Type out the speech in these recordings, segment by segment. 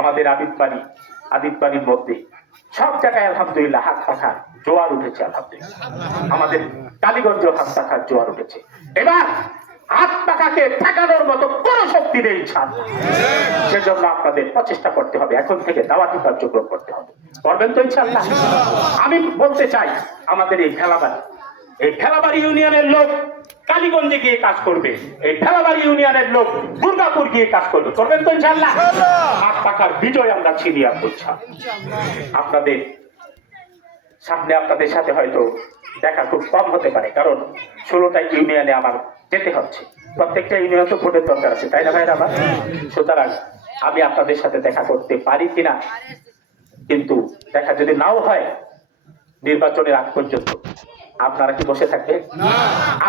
আমাদের আদিতবাড়ির মধ্যে সব জায়গায় আলহামদুলিল্লাহ হাত পাখার জোয়ার উঠেছে। আলহামদুলিল্লাহ আমাদের কালীগঞ্জ হাত পাখার জোয়ার উঠেছে। এবার হাত পাখাকে ঠেকানোর মতো কোন শক্তি নেই ইনশাআল্লাহ। সেজন্য আপনাদের প্রচেষ্টা করতে হবে, এখন থেকে দাওয়াতি কার্যক্রম করতে হবে। করবেন তো ইনশাআল্লাহ? আমি বলতে চাই আমাদের এই ভেলাবাড়ি ইউনিয়নের লোক কালীগঞ্জে গিয়ে কাজ করবে, এই ভেলাবাড়ি ইউনিয়নের লোক দুর্গাপুর গিয়ে কাজ করবে। করবেন তো ইনশাআল্লাহ? হাত পাখার বিজয় আমরা ছিনিয়ে আনবো আপনাদের সামনে। আপনাদের সাথে হয়তো দেখা খুব কম হতে পারে, কারণ 16টা ইউনিয়নে আমার যেতে হচ্ছে। প্রত্যেকটা ইউনিয়নে তো ভোটের দরকার আছে, তাই না ভাইরা আমার? সুতরাং আমি আপনাদের সাথে দেখা করতে পারি কিনা, কিন্তু দেখা যদি নাও হয় নির্বাচনের আগ পর্যন্ত, আপনারা কি বসে থাকবেন?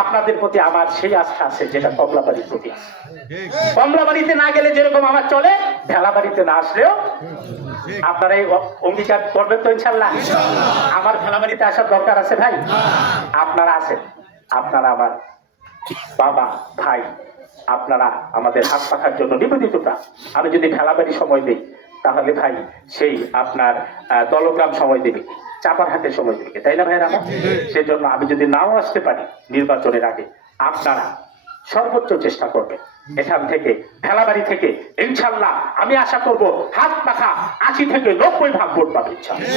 আপনাদের প্রতি আমার সেই আস্থা আছে যেটা কমলাবাড়ির প্রতি আছে। কমলাবাড়িতে না গেলে যেরকম আমার চলে, ভেলাবাড়িতে না আসলেও আপনারা এই অঙ্গীকার করবেন তো ইনশাআল্লাহ? আমার ভেলাবাড়িতে আসার দরকার আছে ভাই, আপনারা আছেন, আপনারা আমার বাবা ভাই, আপনারা আমাদের হাত পাখার জন্য নিবেদিত প্রাণ। আমি যদি ভেলাবাড়ি সময় দিই তাহলে ভাই সেই আপনার দলগ্রাম সময় দেবে, চাপারহাটের সময় দেবে, তাই না ভাইরা আমার? সেজন্য আমি যদি নাও আসতে পারি নির্বাচনের আগে, আপনারা সর্বোচ্চ চেষ্টা করবেন এখান থেকে ভেলাবাড়ি থেকে ইনশাআল্লাহ। আমি আশা করব হাত পাখা 80 থেকে 90 ভাগ ভোট পাবে ইনশাআল্লাহ।